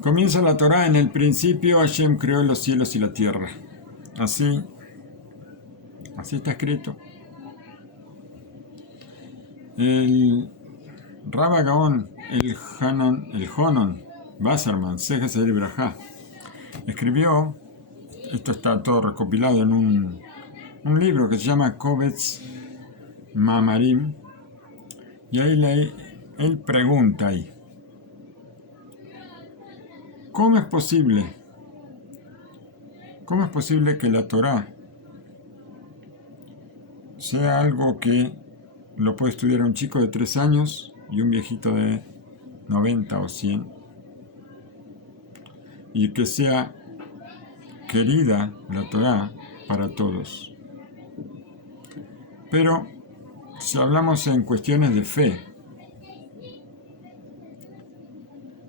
Comienza la Torá: en el principio Hashem creó los cielos y la tierra. Así está escrito. El Rabba Gaón, el Jonon Wasserman, Sejas el Brajá, escribió, esto está todo recopilado en un libro que se llama Kovetz Mamarim, y ahí él pregunta ahí, ¿cómo es posible que la Torá sea algo que lo puede estudiar un chico de 3 años y un viejito de 90 o 100, y que sea querida la Torá para todos? Pero si hablamos en cuestiones de fe,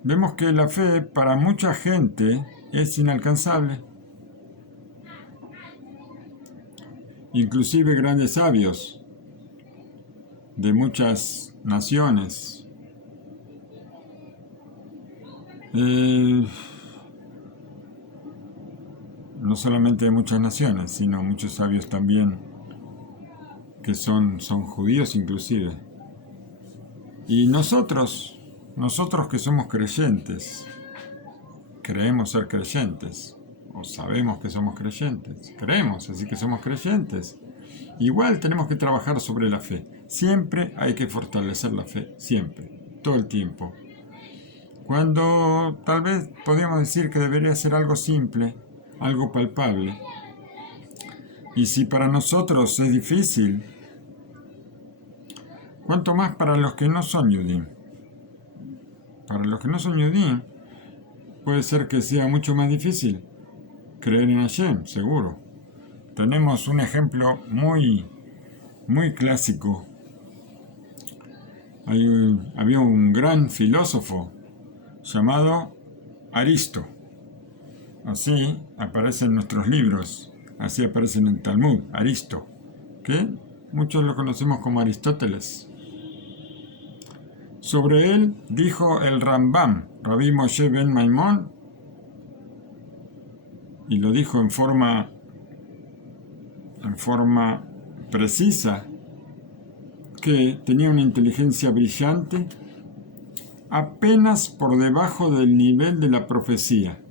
vemos que la fe para mucha gente es inalcanzable. Inclusive grandes sabios de muchas naciones no solamente de muchas naciones, sino muchos sabios también que son judíos inclusive. Y nosotros que somos creyentes, creemos ser creyentes, o sabemos que somos creyentes, creemos, así que somos creyentes. Igual tenemos que trabajar sobre la fe. Siempre hay que fortalecer la fe, siempre, todo el tiempo. Cuando tal vez podríamos decir que debería ser algo simple, algo palpable. Y si para nosotros es difícil, ¿cuánto más para los que no son Yudim? Para los que no son Yudim, puede ser que sea mucho más difícil creer en Hashem, seguro. Tenemos un ejemplo muy clásico. Había un gran filósofo llamado Aristo. Así aparece en nuestros libros, así aparece en el Talmud, Aristo, que muchos lo conocemos como Aristóteles. Sobre él dijo el Rambam, Rabbi Moshe ben Maimón, y lo dijo en forma precisa, que tenía una inteligencia brillante apenas por debajo del nivel de la profecía,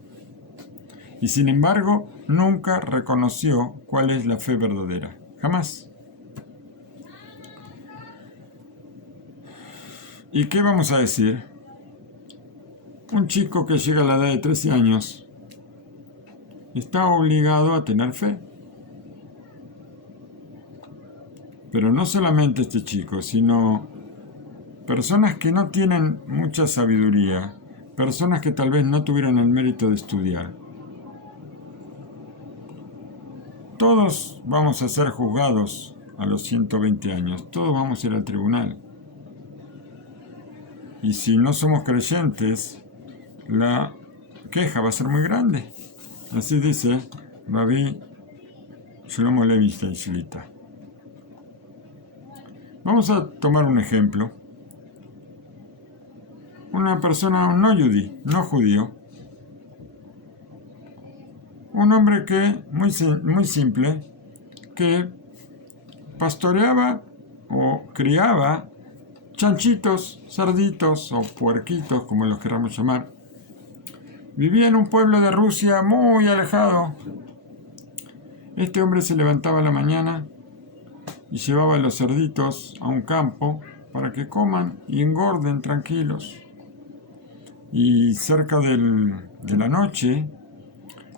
y sin embargo nunca reconoció cuál es la fe verdadera, jamás. ¿Y qué vamos a decir? Un chico que llega a la edad de 13 años está obligado a tener fe. Pero no solamente este chico, sino personas que no tienen mucha sabiduría, personas que tal vez no tuvieron el mérito de estudiar. Todos vamos a ser juzgados a los 120 años, todos vamos a ir al tribunal. Y si no somos creyentes, la queja va a ser muy grande. Así dice Rabbi Shlomo Levi Shlita. Vamos a tomar un ejemplo. Una persona no judío, un hombre que, muy simple, que pastoreaba o criaba chanchitos, cerditos o puerquitos, como los queramos llamar. Vivía en un pueblo de Rusia muy alejado. Este hombre se levantaba a la mañana y llevaba a los cerditos a un campo para que coman y engorden tranquilos. Y cerca de la noche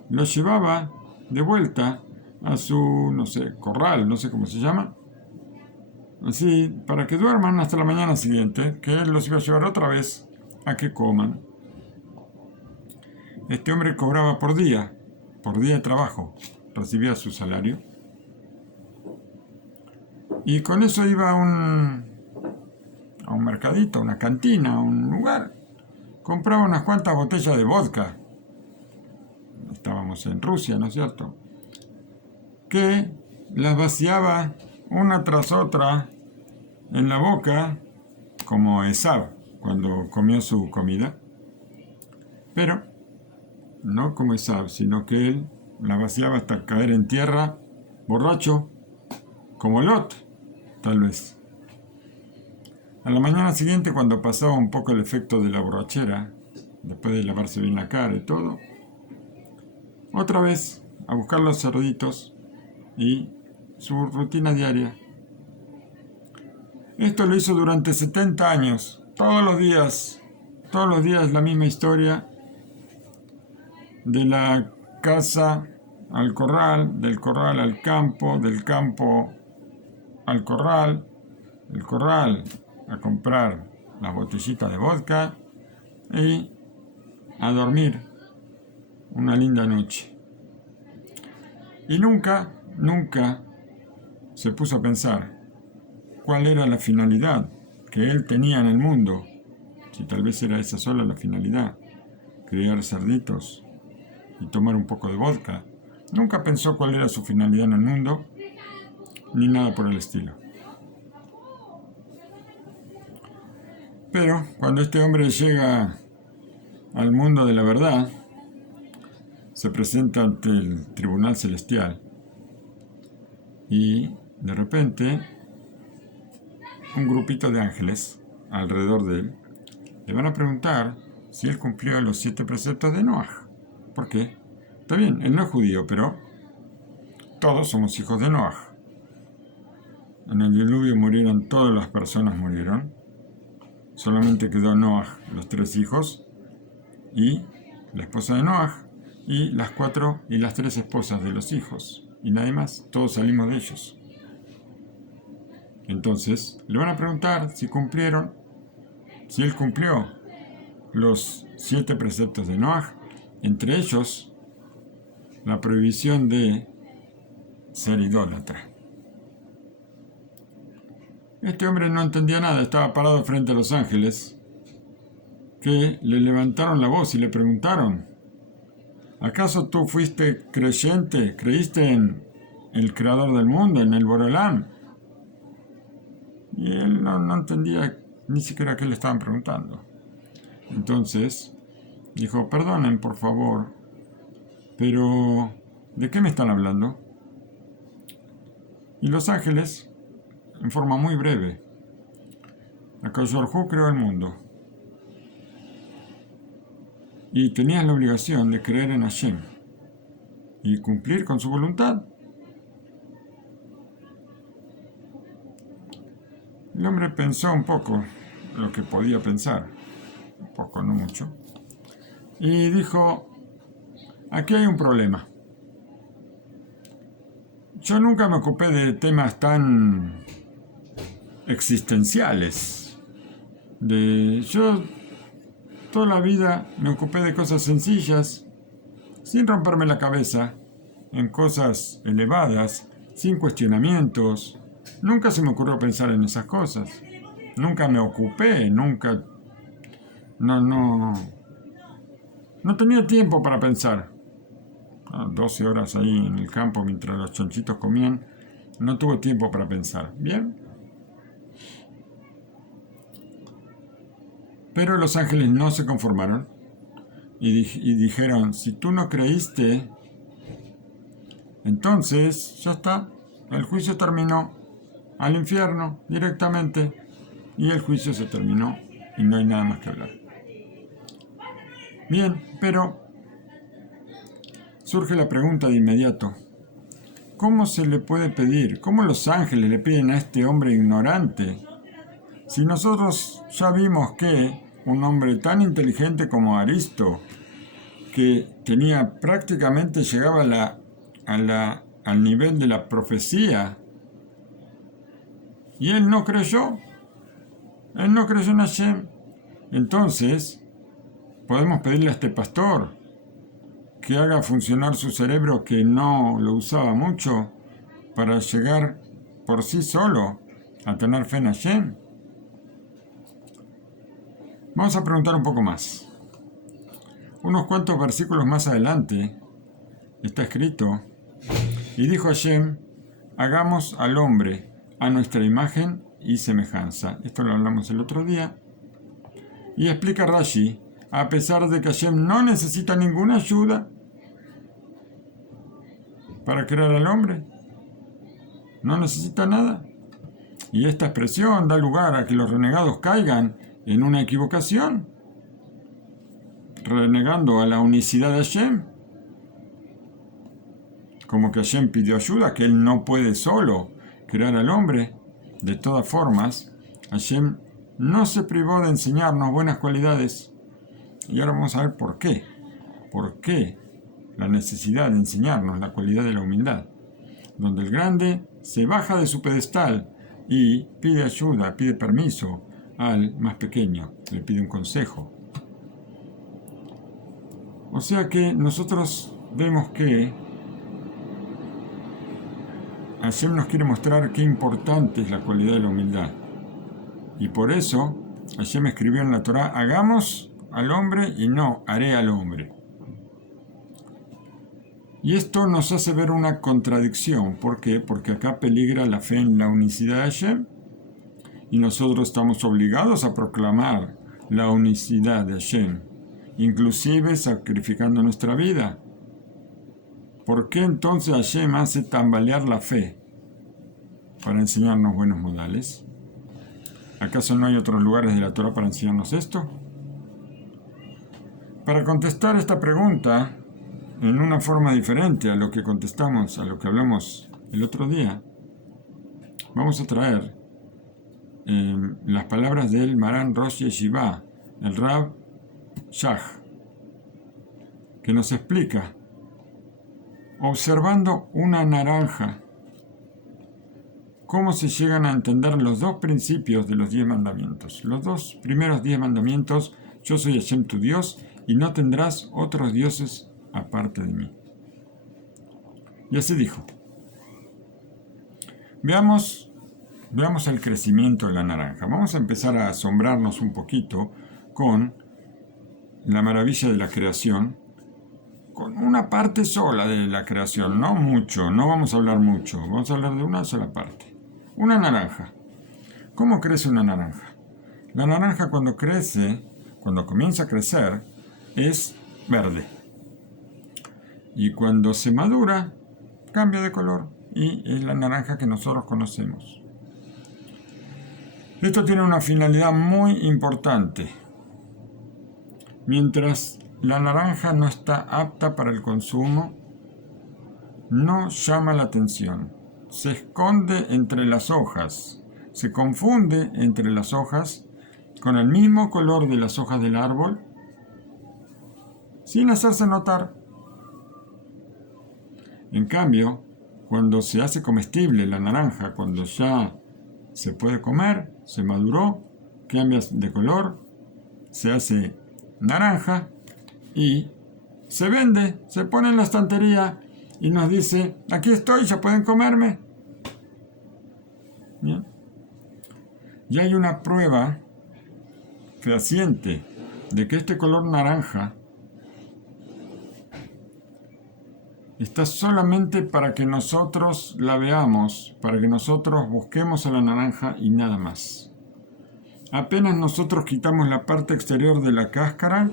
los llevaba de vuelta a su, corral, no sé cómo se llama, así, para que duerman hasta la mañana siguiente, que él los iba a llevar otra vez a que coman. Este hombre cobraba por día de trabajo, recibía su salario, y con eso iba a un mercadito, a una cantina, a un lugar, compraba unas cuantas botellas de vodka. Estábamos en Rusia, ¿no es cierto? Que las vaciaba una tras otra en la boca, como Esaú cuando comió su comida. Pero no como Esab, sino que él la vaciaba hasta caer en tierra, borracho, como Lot, tal vez. A la mañana siguiente, cuando pasaba un poco el efecto de la borrachera, después de lavarse bien la cara y todo, otra vez a buscar los cerditos y su rutina diaria. Esto lo hizo durante 70 años, todos los días la misma historia, de la casa al corral, del corral al campo, del campo al corral, del corral a comprar las botellitas de vodka y a dormir una linda noche. Y nunca se puso a pensar cuál era la finalidad que él tenía en el mundo, si tal vez era esa sola la finalidad, criar cerditos y tomar un poco de vodka. Nunca pensó cuál era su finalidad en el mundo, ni nada por el estilo. Pero cuando este hombre llega al mundo de la verdad, se presenta ante el tribunal celestial y de repente un grupito de ángeles alrededor de él le van a preguntar si él cumplió los 7 preceptos de Noaj. ¿Por qué? Está bien, él no es judío, pero todos somos hijos de Noaj. En el diluvio murieron, todas las personas murieron. Solamente quedó Noaj, los 3 hijos, y la esposa de Noaj, y las 4 y las 3 esposas de los hijos. Y nadie más, todos salimos de ellos. Entonces, le van a preguntar si cumplieron, si él cumplió los 7 preceptos de Noaj, entre ellos la prohibición de ser idólatra. Este hombre no entendía nada, estaba parado frente a los ángeles, que le levantaron la voz y le preguntaron: ¿acaso tú fuiste creyente, creíste en el creador del mundo, en el Borolán? Y él no entendía ni siquiera qué le estaban preguntando. Entonces dijo: perdonen por favor, pero ¿de qué me están hablando? Y los ángeles, en forma muy breve: Akadosh Baruj Hu creó el mundo y tenías la obligación de creer en Hashem y cumplir con su voluntad. El hombre pensó un poco lo que podía pensar, un poco, no mucho, y dijo: aquí hay un problema. Yo nunca me ocupé de temas tan existenciales. Yo toda la vida me ocupé de cosas sencillas, sin romperme la cabeza, en cosas elevadas, sin cuestionamientos. Nunca se me ocurrió pensar en esas cosas. Nunca me ocupé, nunca... No tenía tiempo para pensar. 12 horas ahí en el campo mientras los chanchitos comían, no tuve tiempo para pensar. Bien. Pero los ángeles no se conformaron y dijeron: si tú no creíste, entonces ya está, el juicio terminó, al infierno directamente, y el juicio se terminó y no hay nada más que hablar. Bien, pero surge la pregunta de inmediato: ¿cómo se le puede pedir? ¿Cómo los ángeles le piden a este hombre ignorante? Si nosotros ya vimos que un hombre tan inteligente como Aristo, que prácticamente llegaba al nivel de la profecía, y él no creyó en Hashem, entonces podemos pedirle a este pastor que haga funcionar su cerebro, que no lo usaba mucho, para llegar por sí solo a tener fe en Hashem. Vamos a preguntar un poco más. Unos cuantos versículos más adelante está escrito: y dijo Hashem: hagamos al hombre a nuestra imagen y semejanza. Esto lo hablamos el otro día. Y explica Rashi a pesar de que Hashem no necesita ninguna ayuda para crear al hombre. No necesita nada. Y esta expresión da lugar a que los renegados caigan en una equivocación, renegando a la unicidad de Hashem. Como que Hashem pidió ayuda, que Él no puede solo crear al hombre. De todas formas, Hashem no se privó de enseñarnos buenas cualidades. Y ahora vamos a ver por qué. ¿Por qué la necesidad de enseñarnos la cualidad de la humildad? Donde el grande se baja de su pedestal y pide ayuda, pide permiso al más pequeño, le pide un consejo. O sea que nosotros vemos que Hashem nos quiere mostrar qué importante es la cualidad de la humildad. Y por eso Hashem escribió en la Torá: hagamos al hombre y no haré al hombre. Y esto nos hace ver una contradicción. ¿Por qué? Porque acá peligra la fe en la unicidad de Hashem. Y nosotros estamos obligados a proclamar la unicidad de Hashem, inclusive sacrificando nuestra vida. ¿Por qué entonces Hashem hace tambalear la fe para enseñarnos buenos modales? ¿Acaso no hay otros lugares de la Torá para enseñarnos esto? Para contestar esta pregunta en una forma diferente a lo que contestamos, a lo que hablamos el otro día, vamos a traer las palabras del Maran Rosh Yeshiva, el Rab Shach, que nos explica, observando una naranja, cómo se llegan a entender los dos principios de los 10 mandamientos. Los dos primeros 10 mandamientos: yo soy Hashem tu Dios y no tendrás otros dioses aparte de mí. Y así dijo. Veamos el crecimiento de la naranja. Vamos a empezar a asombrarnos un poquito con la maravilla de la creación, con una parte sola de la creación, no mucho, no vamos a hablar mucho, vamos a hablar de una sola parte. Una naranja. ¿Cómo crece una naranja? La naranja cuando crece, cuando comienza a crecer, es verde. Y cuando se madura, cambia de color y es la naranja que nosotros conocemos. Esto tiene una finalidad muy importante. Mientras la naranja no está apta para el consumo, no llama la atención, se esconde entre las hojas, se confunde entre las hojas con el mismo color de las hojas del árbol, sin hacerse notar. En cambio, cuando se hace comestible la naranja, cuando ya se puede comer, se maduró, cambia de color, se hace naranja y se vende, se pone en la estantería y nos dice: aquí estoy, ya pueden comerme. ¿Bien? Y hay una prueba fehaciente de que este color naranja está solamente para que nosotros la veamos, para que nosotros busquemos a la naranja y nada más. Apenas nosotros quitamos la parte exterior de la cáscara,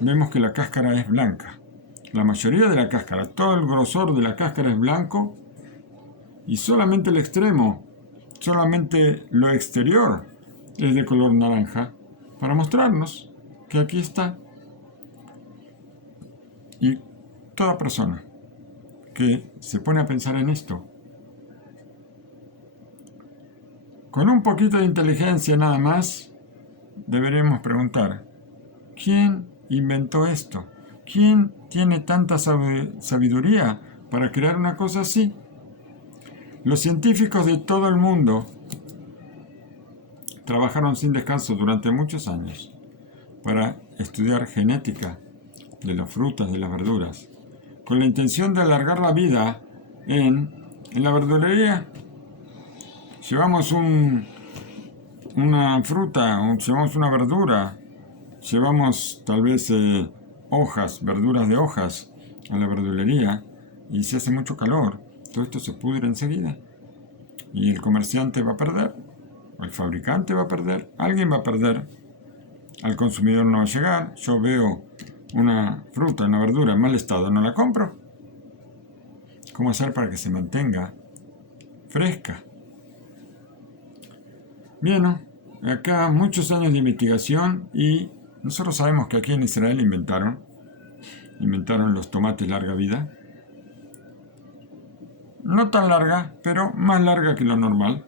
vemos que la cáscara es blanca. La mayoría de la cáscara, todo el grosor de la cáscara es blanco y solamente el extremo, solamente lo exterior es de color naranja para mostrarnos que aquí está. Y toda persona que se pone a pensar en esto, con un poquito de inteligencia nada más, deberíamos preguntar: ¿quién inventó esto? ¿Quién tiene tanta sabiduría para crear una cosa así? Los científicos de todo el mundo trabajaron sin descanso durante muchos años para estudiar genética de las frutas, de las verduras, con la intención de alargar la vida en la verdulería. Llevamos una fruta, llevamos una verdura, llevamos tal vez hojas, verduras de hojas a la verdulería y se hace mucho calor. Todo esto se pudre enseguida y el comerciante va a perder, o el fabricante va a perder, alguien va a perder al consumidor no va a llegar. Yo veo una fruta, una verdura en mal estado, no la compro. ¿Cómo hacer para que se mantenga fresca? Bien, ¿no? Acá muchos años de investigación y nosotros sabemos que aquí en Israel inventaron los tomates larga vida. No tan larga, pero más larga que lo normal.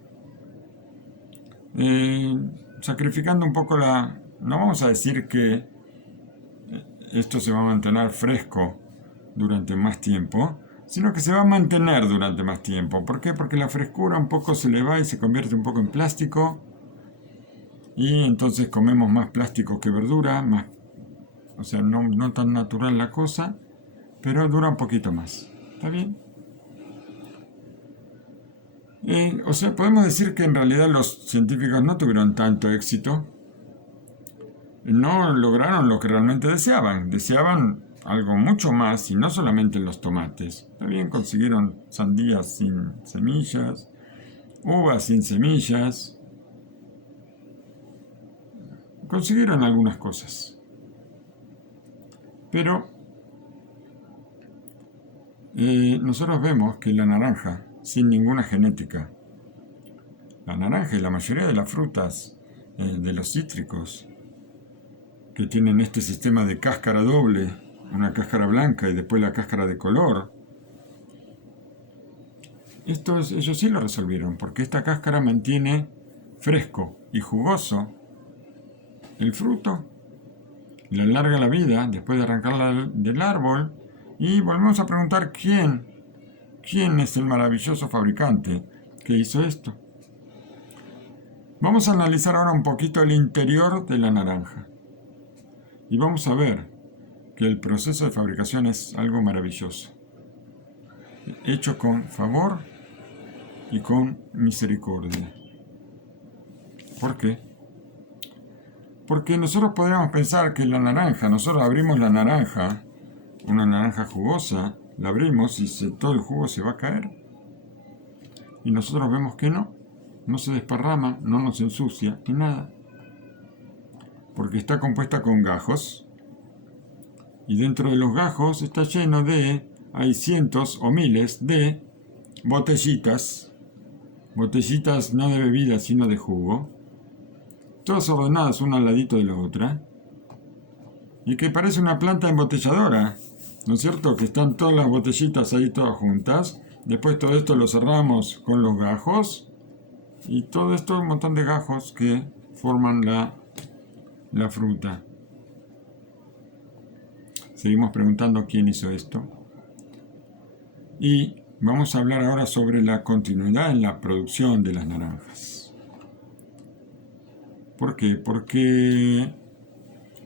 Sacrificando un poco la... No vamos a decir que esto se va a mantener fresco durante más tiempo, sino que se va a mantener durante más tiempo. ¿Por qué? Porque la frescura un poco se le va y se convierte un poco en plástico, y entonces comemos más plástico que verdura, más, o sea, no tan natural la cosa, pero dura un poquito más. ¿Está bien? O sea, podemos decir que en realidad los científicos no tuvieron tanto éxito, no lograron lo que realmente deseaban. Deseaban algo mucho más y no solamente los tomates. También consiguieron sandías sin semillas, uvas sin semillas. Consiguieron algunas cosas. Pero nosotros vemos que la naranja, sin ninguna genética, la naranja y la mayoría de las frutas de los cítricos, que tienen este sistema de cáscara doble, una cáscara blanca y después la cáscara de color, ellos sí lo resolvieron, porque esta cáscara mantiene fresco y jugoso el fruto, le alarga la vida después de arrancarla del árbol, y volvemos a preguntar quién es el maravilloso fabricante que hizo esto. Vamos a analizar ahora un poquito el interior de la naranja. Y vamos a ver que el proceso de fabricación es algo maravilloso, hecho con favor y con misericordia. ¿Por qué? Porque nosotros podríamos pensar que la naranja, nosotros abrimos la naranja, una naranja jugosa, la abrimos y todo el jugo se va a caer. Y nosotros vemos que no se desparrama, no nos ensucia, ni nada. Porque está compuesta con gajos, y dentro de los gajos está lleno hay cientos o miles de botellitas no de bebida sino de jugo, todas ordenadas una al ladito de la otra, y que parece una planta embotelladora, ¿no es cierto? Que están todas las botellitas ahí todas juntas, después todo esto lo cerramos con los gajos, y todo esto un montón de gajos que forman la fruta. Seguimos preguntando quién hizo esto. Y vamos a hablar ahora sobre la continuidad en la producción de las naranjas. ¿Por qué? Porque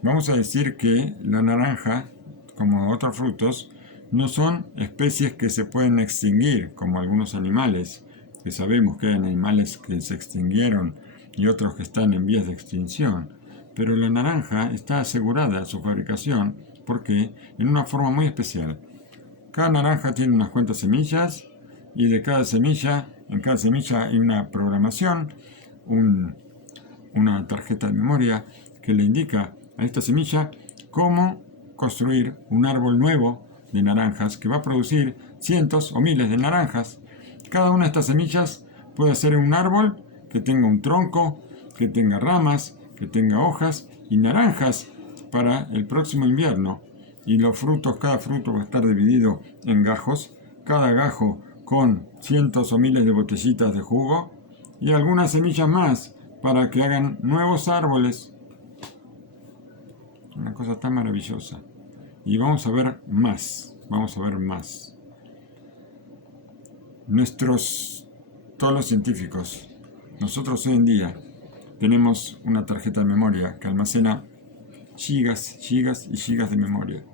vamos a decir que la naranja, como otros frutos, no son especies que se pueden extinguir, como algunos animales, que sabemos que hay animales que se extinguieron y otros que están en vías de extinción. Pero la naranja está asegurada su fabricación porque en una forma muy especial. Cada naranja tiene unas cuantas semillas y en cada semilla hay una programación, una tarjeta de memoria que le indica a esta semilla cómo construir un árbol nuevo de naranjas que va a producir cientos o miles de naranjas. Cada una de estas semillas puede ser un árbol que tenga un tronco, que tenga ramas, que tenga hojas y naranjas para el próximo invierno. Y los frutos, cada fruto va a estar dividido en gajos, cada gajo con cientos o miles de botellitas de jugo y algunas semillas más para que hagan nuevos árboles. Una cosa tan maravillosa. Y vamos a ver más. Todos los científicos, nosotros hoy en día tenemos una tarjeta de memoria que almacena gigas y gigas de memoria.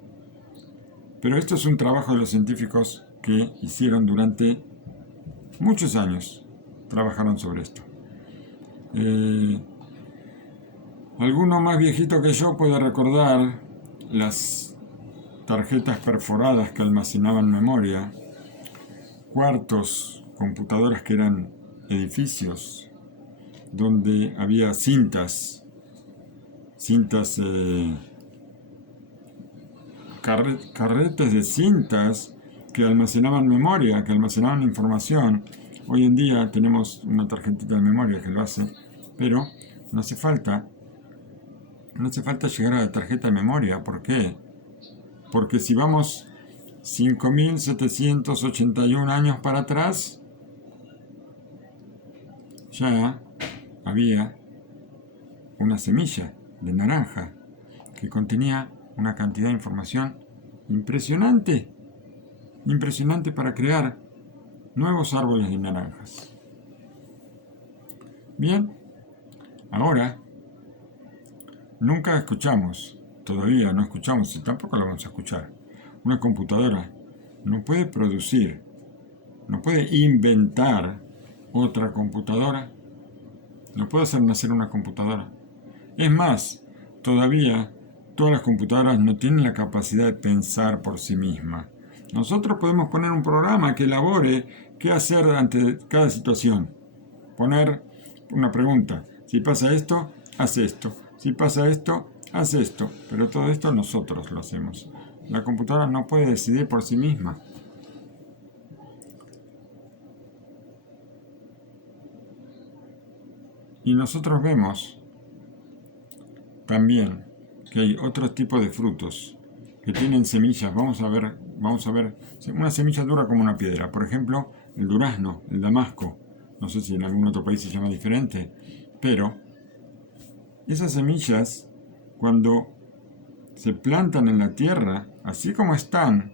Pero esto es un trabajo de los científicos que hicieron durante muchos años. Trabajaron sobre esto. Alguno más viejito que yo puede recordar las tarjetas perforadas que almacenaban memoria, cuartos, computadoras que eran edificios, donde había cintas cintas, carretes de cintas que almacenaban memoria, que almacenaban información. Hoy en día tenemos una tarjetita de memoria que lo hace, pero no hace falta llegar a la tarjeta de memoria. ¿Por qué? Porque si vamos 5.781 años para atrás, ya había una semilla de naranja que contenía una cantidad de información impresionante, impresionante para crear nuevos árboles de naranjas. Bien, ahora nunca escuchamos, todavía no escuchamos y tampoco lo vamos a escuchar. Una computadora no puede producir, no puede inventar otra computadora, no puede hacer nacer una computadora. Es más, todavía todas las computadoras no tienen la capacidad de pensar por sí mismas. Nosotros podemos poner un programa que elabore qué hacer ante cada situación. Poner una pregunta. Si pasa esto, haz esto. Si pasa esto, haz esto. Pero todo esto nosotros lo hacemos. La computadora no puede decidir por sí misma. Y nosotros vemos también que hay otro tipo de frutos que tienen semillas. Vamos a ver, una semilla dura como una piedra. Por ejemplo, el durazno, el damasco. No sé si en algún otro país se llama diferente, pero esas semillas, cuando se plantan en la tierra, así como están,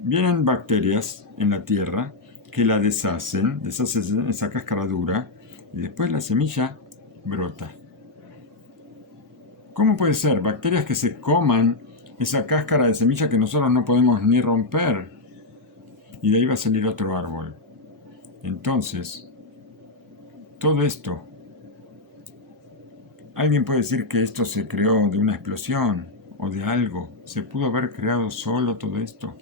vienen bacterias en la tierra que la deshacen esa cáscara dura, y después la semilla brota. ¿Cómo puede ser? Bacterias que se coman esa cáscara de semilla que nosotros no podemos ni romper, y de ahí va a salir otro árbol. Entonces, todo esto, alguien puede decir que esto se creó de una explosión o de algo. ¿Se pudo haber creado solo todo esto?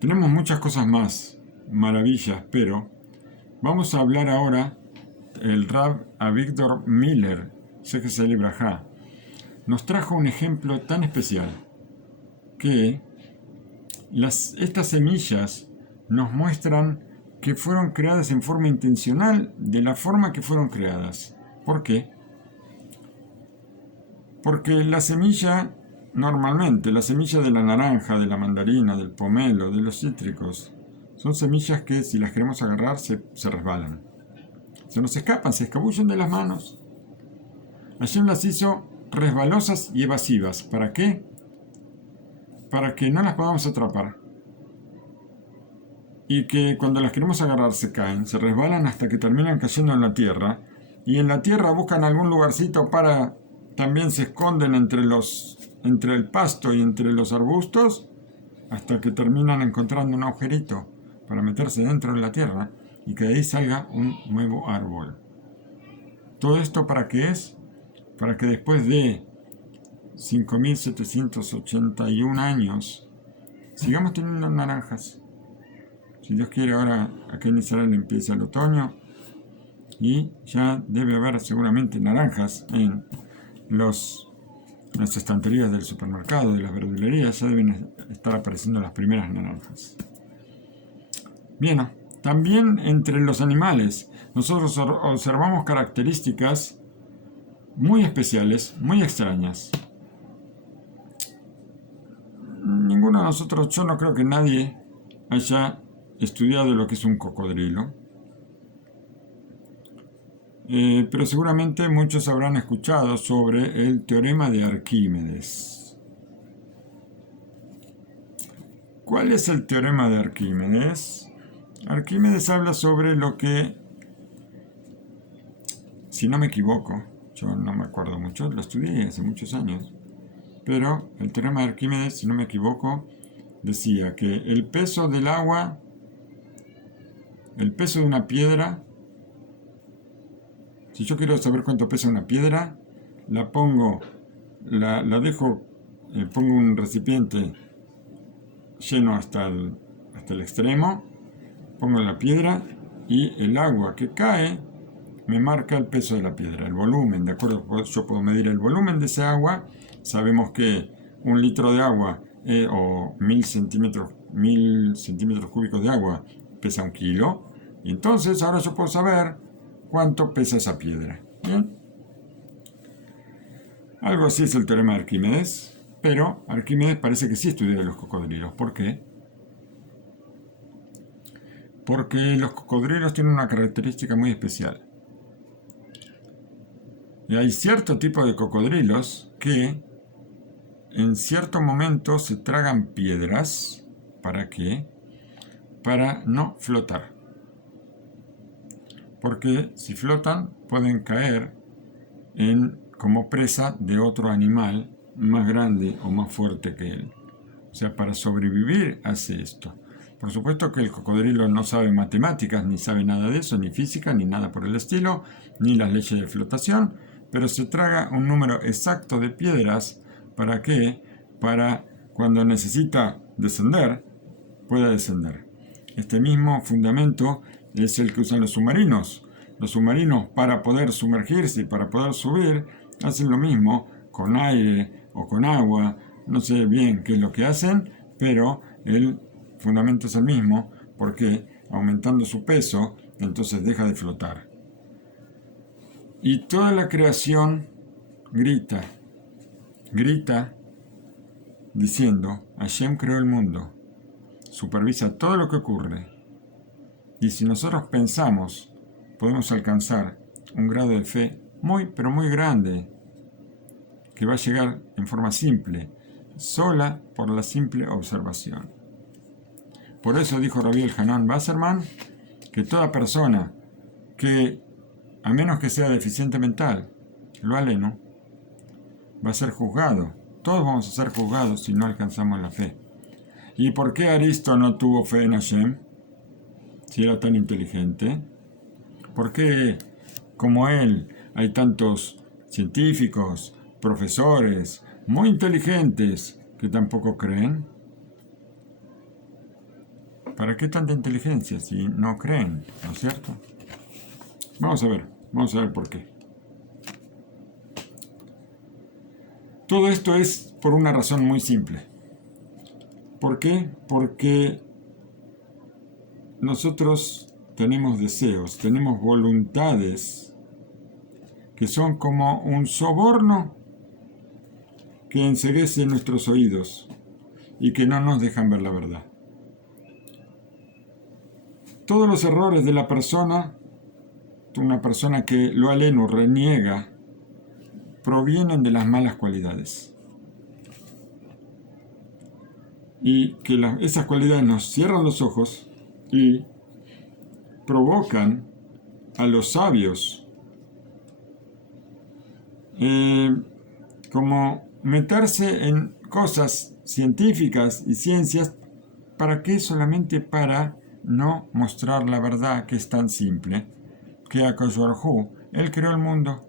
Tenemos muchas cosas más, maravillas, pero vamos a hablar ahora. El Rav Avigdor Miller, sé que se celebra, nos trajo un ejemplo tan especial que estas semillas nos muestran que fueron creadas en forma intencional de la forma que fueron creadas. ¿Por qué? Porque la semilla, normalmente, la semilla de la naranja, de la mandarina, del pomelo, de los cítricos, son semillas que si las queremos agarrar se resbalan. Se nos escapan, se escabullen de las manos. Hashem las hizo resbalosas y evasivas. ¿Para qué? Para que no las podamos atrapar. Y que cuando las queremos agarrar se caen, se resbalan hasta que terminan cayendo en la tierra. Y en la tierra buscan algún lugarcito para... También se esconden entre el pasto y entre los arbustos hasta que terminan encontrando un agujerito para meterse dentro de la tierra y que de ahí salga un nuevo árbol. ¿Todo esto para qué es? Para que después de 5.781 años sigamos teniendo naranjas. Si Dios quiere, ahora aquí en Israel empieza el otoño y ya debe haber seguramente naranjas en las estanterías del supermercado, de las verdulerías. Ya deben estar apareciendo las primeras naranjas. Bien, también entre los animales nosotros observamos características muy especiales, muy extrañas. Ninguno de nosotros, yo no creo que nadie haya estudiado lo que es un cocodrilo. Pero seguramente muchos habrán escuchado sobre el teorema de Arquímedes. ¿Cuál es el teorema de Arquímedes? Arquímedes habla sobre lo que, si no me equivoco, yo no me acuerdo mucho, lo estudié hace muchos años, pero el teorema de Arquímedes, si no me equivoco, decía que el peso del agua, el peso de una piedra, si yo quiero saber cuánto pesa una piedra, la pongo, la dejo, pongo un recipiente lleno hasta el extremo, pongo la piedra y el agua que cae me marca el peso de la piedra, el volumen, ¿de acuerdo? Yo puedo medir el volumen de esa agua. Sabemos que un litro de agua o 1000 centímetros cúbicos de agua pesa 1 kilo. Y entonces ahora yo puedo saber cuánto pesa esa piedra. ¿Bien? Algo así es el teorema de Arquímedes, pero Arquímedes parece que sí estudia los cocodrilos. ¿Por qué? Porque los cocodrilos tienen una característica muy especial. Y hay cierto tipo de cocodrilos que en cierto momento se tragan piedras. ¿Para qué? Para no flotar. Porque si flotan pueden caer como presa de otro animal más grande o más fuerte que él. O sea, para sobrevivir hace esto. Por supuesto que el cocodrilo no sabe matemáticas, ni sabe nada de eso, ni física, ni nada por el estilo, ni las leyes de flotación, pero se traga un número exacto de piedras. ¿Para qué? Para cuando necesita descender, pueda descender. Este mismo fundamento es el que usan los submarinos. Los submarinos, para poder sumergirse y para poder subir, hacen lo mismo con aire o con agua. No sé bien qué es lo que hacen, pero el fundamento es el mismo, porque aumentando su peso, entonces deja de flotar. Y toda la creación grita diciendo: Hashem creó el mundo, supervisa todo lo que ocurre. Y si nosotros pensamos, podemos alcanzar un grado de fe muy, pero muy grande, que va a llegar en forma simple, sola por la simple observación. Por eso dijo Rabbi Elhanan Wasserman que toda persona que, a menos que sea deficiente mental, lo aleno, va a ser juzgado. Todos vamos a ser juzgados si no alcanzamos la fe. ¿Y por qué Aristo no tuvo fe en Hashem si era tan inteligente? ¿Por qué, como él, hay tantos científicos, profesores, muy inteligentes que tampoco creen? ¿Para qué tanta inteligencia si no creen? ¿No es cierto? Vamos a ver por qué. Todo esto es por una razón muy simple. ¿Por qué? Porque nosotros tenemos deseos, tenemos voluntades que son como un soborno que enceguece nuestros oídos y que no nos dejan ver la verdad. Todos los errores de la persona, una persona que lo aleno, reniega, provienen de las malas cualidades. Y que esas cualidades nos cierran los ojos y provocan a los sabios como meterse en cosas científicas y ciencias. ¿Para qué? Solamente para no mostrar la verdad, que es tan simple, que HaKadosh Baruj Hu, él creó el mundo.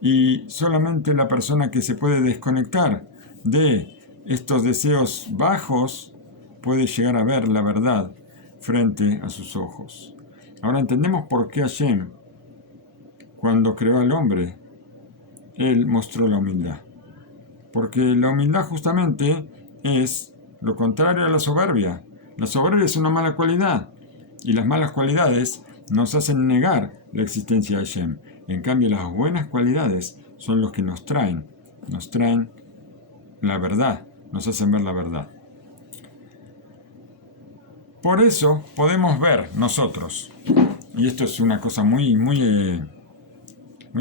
Y solamente la persona que se puede desconectar de estos deseos bajos puede llegar a ver la verdad frente a sus ojos. Ahora entendemos por qué Hashem, cuando creó al hombre, él mostró la humildad. Porque la humildad justamente es lo contrario a la soberbia. La soberbia es una mala cualidad, y las malas cualidades nos hacen negar la existencia de Hashem. En cambio, las buenas cualidades son los que nos traen la verdad, nos hacen ver la verdad. Por eso podemos ver nosotros, y esto es una cosa muy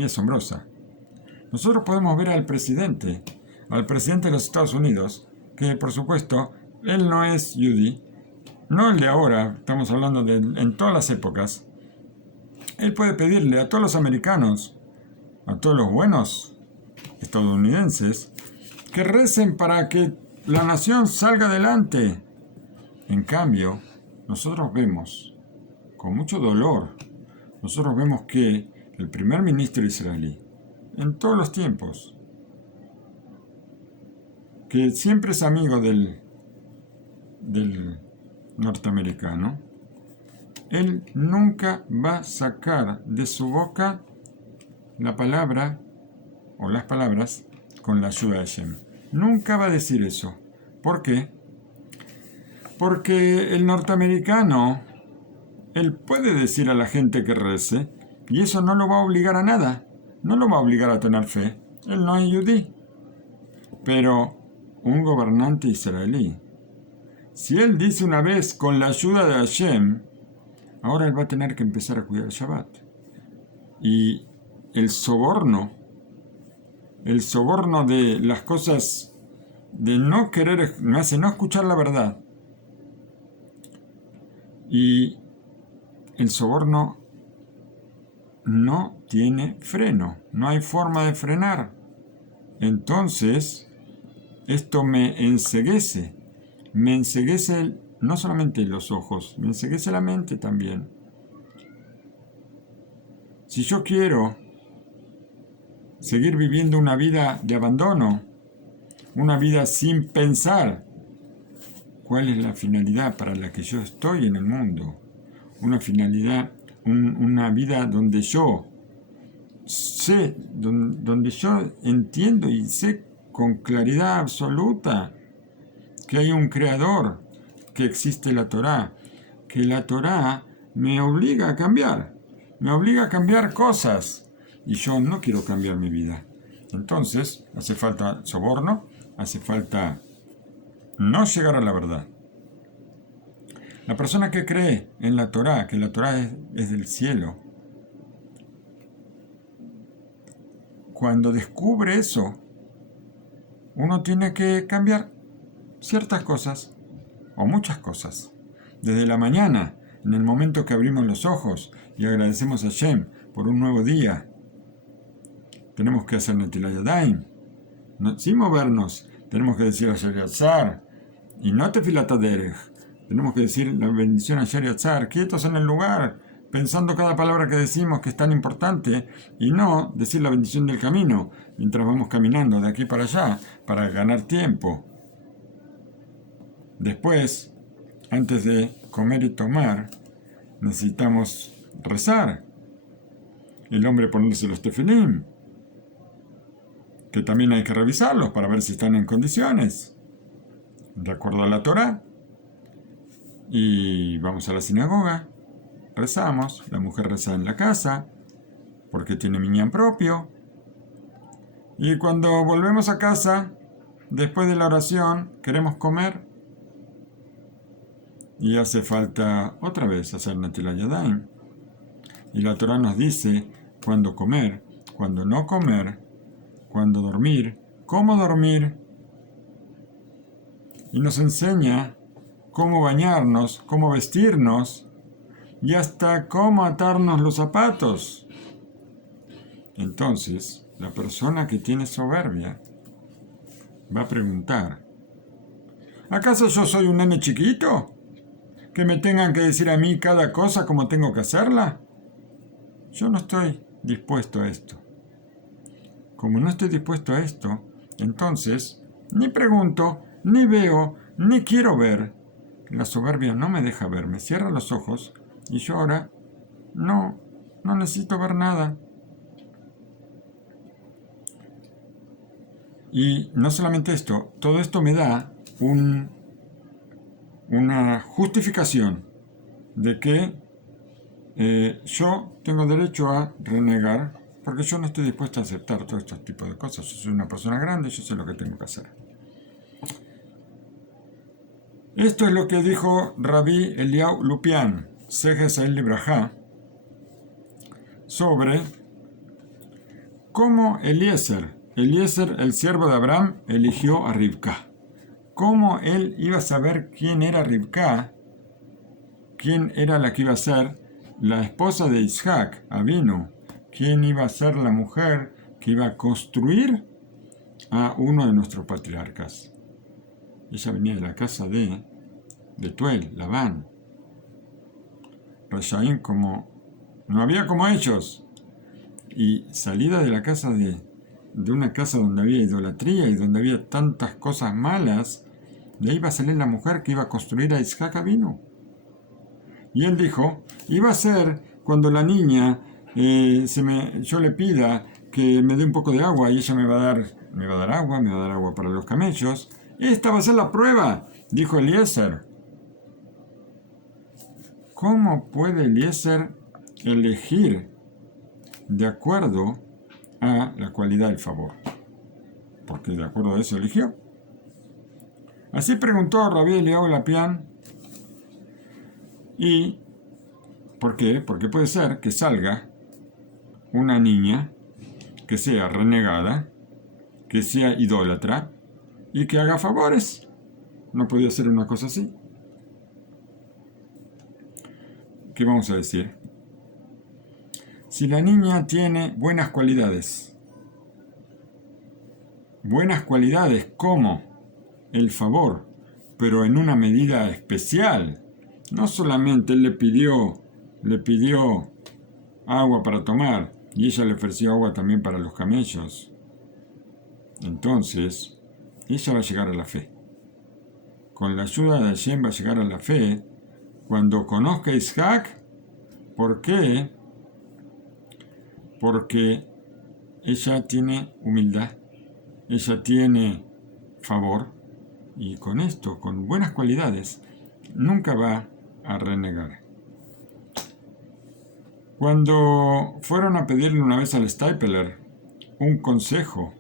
asombrosa, nosotros podemos ver al presidente de los Estados Unidos, que por supuesto, él no es Yehudi, no el de ahora, estamos hablando de en todas las épocas. Él puede pedirle a todos los americanos, a todos los buenos estadounidenses, que recen para que la nación salga adelante. En cambio, nosotros vemos, con mucho dolor, nosotros vemos que el primer ministro israelí, en todos los tiempos, que siempre es amigo del norteamericano, él nunca va a sacar de su boca la palabra o las palabras con la ayuda de Hashem. Nunca va a decir eso. ¿Por qué? Porque el norteamericano, él puede decir a la gente que rece, y eso no lo va a obligar a nada. No lo va a obligar a tener fe. Él no es yudí. Pero un gobernante israelí, si él dice una vez con la ayuda de Hashem, ahora él va a tener que empezar a cuidar el Shabbat. Y el soborno de las cosas, de no querer, me hace no escuchar la verdad. Y el soborno no tiene freno, no hay forma de frenar. Entonces, esto me enceguece no solamente los ojos, me enceguece la mente también. Si yo quiero seguir viviendo una vida de abandono, una vida sin pensar cuál es la finalidad para la que yo estoy en el mundo, una finalidad, una vida donde yo sé, donde yo entiendo y sé con claridad absoluta que hay un creador, que existe la Torá, que la Torá me obliga a cambiar cosas, y yo no quiero cambiar mi vida. Entonces, hace falta soborno, hace falta no llegar a la verdad. La persona que cree en la Torá, que la Torá es del cielo, cuando descubre eso, uno tiene que cambiar ciertas cosas, o muchas cosas. Desde la mañana, en el momento que abrimos los ojos y agradecemos a Hashem por un nuevo día, tenemos que hacer Netilat Yadayim, sin movernos. Tenemos que decir Asher Yatzar, y no Tefilat Haderech. Tenemos que decir la bendición Asher Yatzar, quietos en el lugar, pensando cada palabra que decimos que es tan importante, y no decir la bendición del camino, mientras vamos caminando de aquí para allá, para ganar tiempo. Después, antes de comer y tomar, necesitamos rezar. El hombre ponerse los tefilim, que también hay que revisarlos para ver si están en condiciones, de acuerdo a la Torá. Y vamos a la sinagoga, rezamos, la mujer reza en la casa, porque tiene minyan propio. Y cuando volvemos a casa, después de la oración, queremos comer, y hace falta otra vez hacer Netilat Yadayim. Y la Torá nos dice cuándo comer, cuándo no comer, cuándo dormir, cómo dormir. Y nos enseña cómo bañarnos, cómo vestirnos y hasta cómo atarnos los zapatos. Entonces, la persona que tiene soberbia va a preguntar: ¿acaso yo soy un nene chiquito? ¿Que me tengan que decir a mí cada cosa como tengo que hacerla? Yo no estoy dispuesto a esto. Como no estoy dispuesto a esto, entonces ni pregunto, ni veo, ni quiero ver. La soberbia no me deja ver, me cierra los ojos y yo ahora no necesito ver nada. Y no solamente esto, todo esto me da una justificación de que yo tengo derecho a renegar, porque yo no estoy dispuesto a aceptar todos estos tipos de cosas. Yo soy una persona grande, yo sé lo que tengo que hacer. Esto es lo que dijo Rabbi Eliyahu Lupian, Sejes el Librajá, sobre cómo Eliezer, el siervo de Abraham, eligió a Rivka. ¿Cómo él iba a saber quién era Rivka? ¿Quién era la que iba a ser la esposa de Isaac, Avinu? ¿Quién iba a ser la mujer que iba a construir a uno de nuestros patriarcas? Ella venía de la casa de Betuel, Labán. Rashaim, como no había como ellos. Y salida de la casa de una casa donde había idolatría y donde había tantas cosas malas, de ahí iba a salir la mujer que iba a construir a Isaac Avinu. Y él dijo, y va a ser cuando la niña yo le pida que me dé un poco de agua y ella me va a dar agua para los camellos. Esta va a ser la prueba, dijo Eliezer. ¿Cómo puede Eliezer elegir de acuerdo a la cualidad del favor? Porque de acuerdo a eso eligió. Así preguntó Rabí Eliyahu Lapián. ¿Y por qué? Porque puede ser que salga una niña que sea renegada, que sea idólatra y que haga favores. No podía ser una cosa así. ¿Qué vamos a decir? Si la niña tiene buenas cualidades como el favor, pero en una medida especial, no solamente él le pidió agua para tomar y ella le ofreció agua también para los camellos, entonces ella va a llegar a la fe. Con la ayuda de Hashem va a llegar a la fe cuando conozca a Isaac. ¿Por qué? Porque ella tiene humildad, ella tiene favor, y con esto, con buenas cualidades, nunca va a renegar. Cuando fueron a pedirle una vez al Stapler un consejo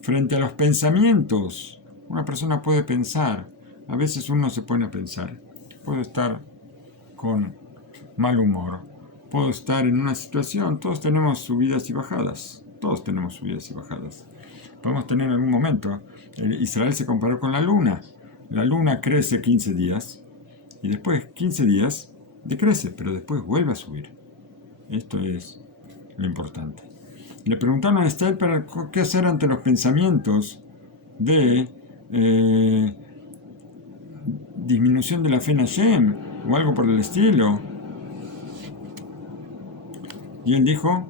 frente a los pensamientos, una persona puede pensar, a veces uno se pone a pensar, puede estar con mal humor, puedo estar en una situación, todos tenemos subidas y bajadas, podemos tener en algún momento. Israel se comparó con la luna crece 15 días y después 15 días decrece, pero después vuelve a subir. Esto es lo importante. Le preguntaron a Stapler qué hacer ante los pensamientos de disminución de la fe en Hashem o algo por el estilo. Y él dijo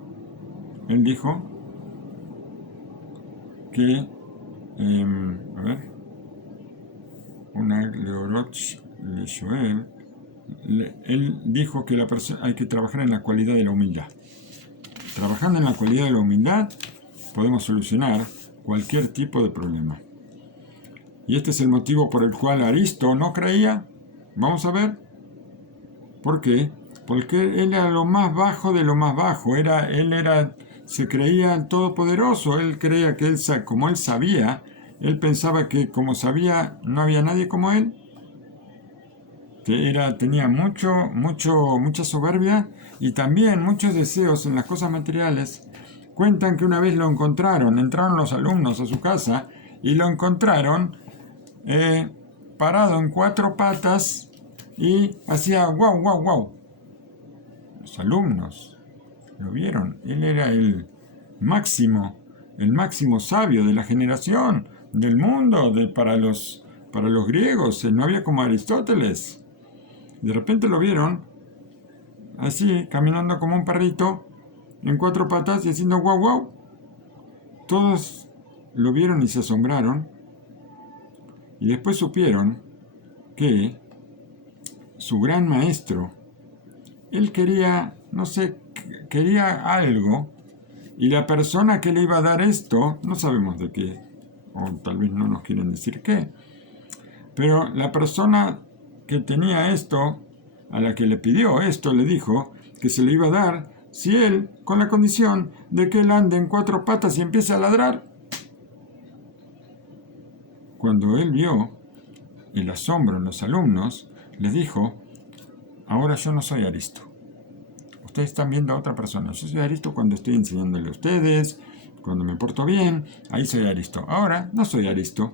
que, él dijo que la persona hay que trabajar en la cualidad de la humildad. Trabajando en la cualidad de la humildad podemos solucionar cualquier tipo de problema. Y este es el motivo por el cual Aristo no creía. Vamos a ver. ¿Por qué? Porque él era lo más bajo de lo más bajo. Se creía el todopoderoso. Él creía que como él sabía, él pensaba que como sabía no había nadie como él. Tenía mucha soberbia y también muchos deseos en las cosas materiales. Cuentan que una vez entraron los alumnos a su casa y lo encontraron parado en 4 patas y hacía guau, guau, guau. Los alumnos lo vieron. Él era el máximo sabio de la generación, del mundo, para los griegos. No había como Aristóteles. De repente lo vieron así, caminando como un perrito, en 4 patas y haciendo guau, guau. Todos lo vieron y se asombraron. Y después supieron que su gran maestro, él quería algo, y la persona que le iba a dar esto, no sabemos de qué, o tal vez no nos quieren decir qué, pero la persona que tenía esto, a la que le pidió esto, le dijo que se lo iba a dar si él, con la condición de que él ande en 4 patas y empiece a ladrar. Cuando él vio el asombro en los alumnos, les dijo: ahora yo no soy Aristo. Ustedes están viendo a otra persona. Yo soy Aristo cuando estoy enseñándole a ustedes, cuando me porto bien, ahí soy Aristo. Ahora no soy Aristo.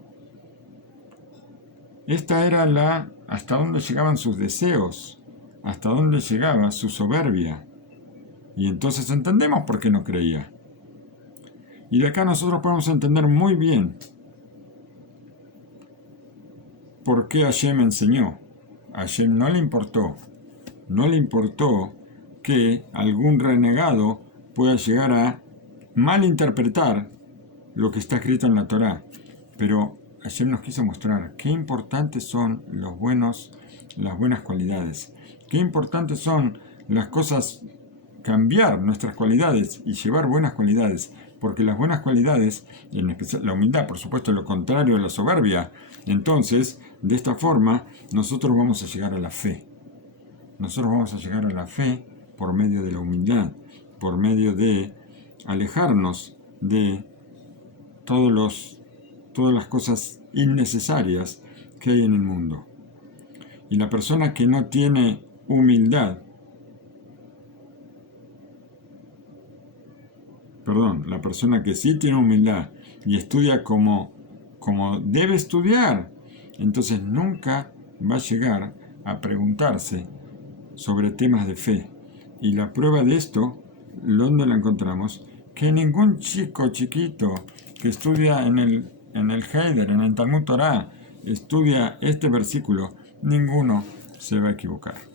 Esta era hasta dónde llegaban sus deseos, hasta dónde llegaba su soberbia. Y entonces entendemos por qué no creía. Y de acá nosotros podemos entender muy bien por qué Hashem enseñó. A Hashem no le importó que algún renegado pueda llegar a malinterpretar lo que está escrito en la Torá. Pero Hashem nos quiso mostrar qué importantes son las buenas cualidades, qué importantes son las cosas, cambiar nuestras cualidades y llevar buenas cualidades, porque las buenas cualidades, en especial la humildad, por supuesto, lo contrario a la soberbia. Entonces, de esta forma, nosotros vamos a llegar a la fe. Nosotros vamos a llegar a la fe por medio de la humildad, por medio de alejarnos de todas las cosas innecesarias que hay en el mundo. Y la persona que no tiene humildad, la persona que sí tiene humildad y estudia como debe estudiar, entonces nunca va a llegar a preguntarse sobre temas de fe. Y la prueba de esto, ¿dónde la encontramos? Que ningún chiquito que estudia en el Heider, en el Talmud Torah, estudia este versículo, ninguno se va a equivocar.